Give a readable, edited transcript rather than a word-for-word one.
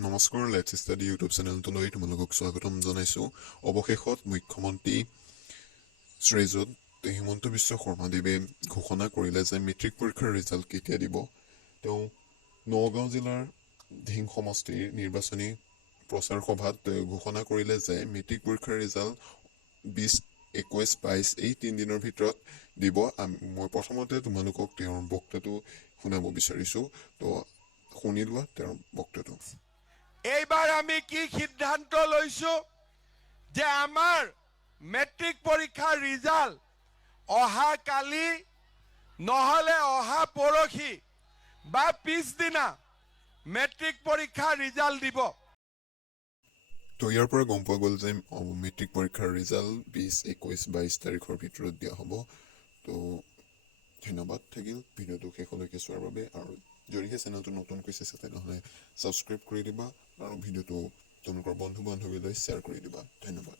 নমস্কাৰ, let's study YouTube চেনেলটোলৈ তোমালোকক স্বাগতম জনাইছোঁ। অৱশেষত মুখ্যমন্ত্ৰী শ্ৰীযুত হিমন্ত বিশ্ব শৰ্মাদেৱে ঘোষণা কৰিলে যে মেট্ৰিক পৰীক্ষাৰ ৰিজাল্ট কেতিয়া দিব। তেওঁ নগাঁও জিলাৰ ধিং সমষ্টিৰ নিৰ্বাচনী প্ৰচাৰ সভাত ঘোষণা কৰিলে যে মেট্ৰিক পৰীক্ষাৰ ৰিজাল্ট 20, 21, 22 এই 3 দিনৰ ভিতৰত দিব। মই প্ৰথমতে তোমালোকক তেওঁৰ বক্তৃতাটো শুনাব বিচাৰিছোঁ। তো শুনি লোৱা তেওঁৰ বক্তৃতাটো। এইবাৰ আমি কি সিদ্ধান্ত লৈছো যে আমাৰ মেট্ৰিক পৰীক্ষাৰ ৰিজাল্ট অহা কালি নহলে অহা পৰহি বা পিছদিনা মেট্ৰিক পৰীক্ষাৰ ৰিজাল্ট দিব। তো ইয়াৰ পৰা গম পোৱা গ'ল যে মেট্ৰিক পৰীক্ষাৰ ৰিজাল্ট 20, 21, 22 তাৰিখৰ ভিতৰত দিয়া হ'ব। তো ধন্যবাদ থাকিল ভিডিঅ'টো শেষলৈকে চোৱাৰ বাবে। আৰু যদিহে চেনেলটো নতুনকৈ চাইছে তেনেহ'লে ছাবস্ক্ৰাইব কৰি দিবা আৰু ভিডিঅ'টো তোমালোকৰ বন্ধু বান্ধৱীলৈ শ্বেয়াৰ কৰি দিবা। ধন্যবাদ।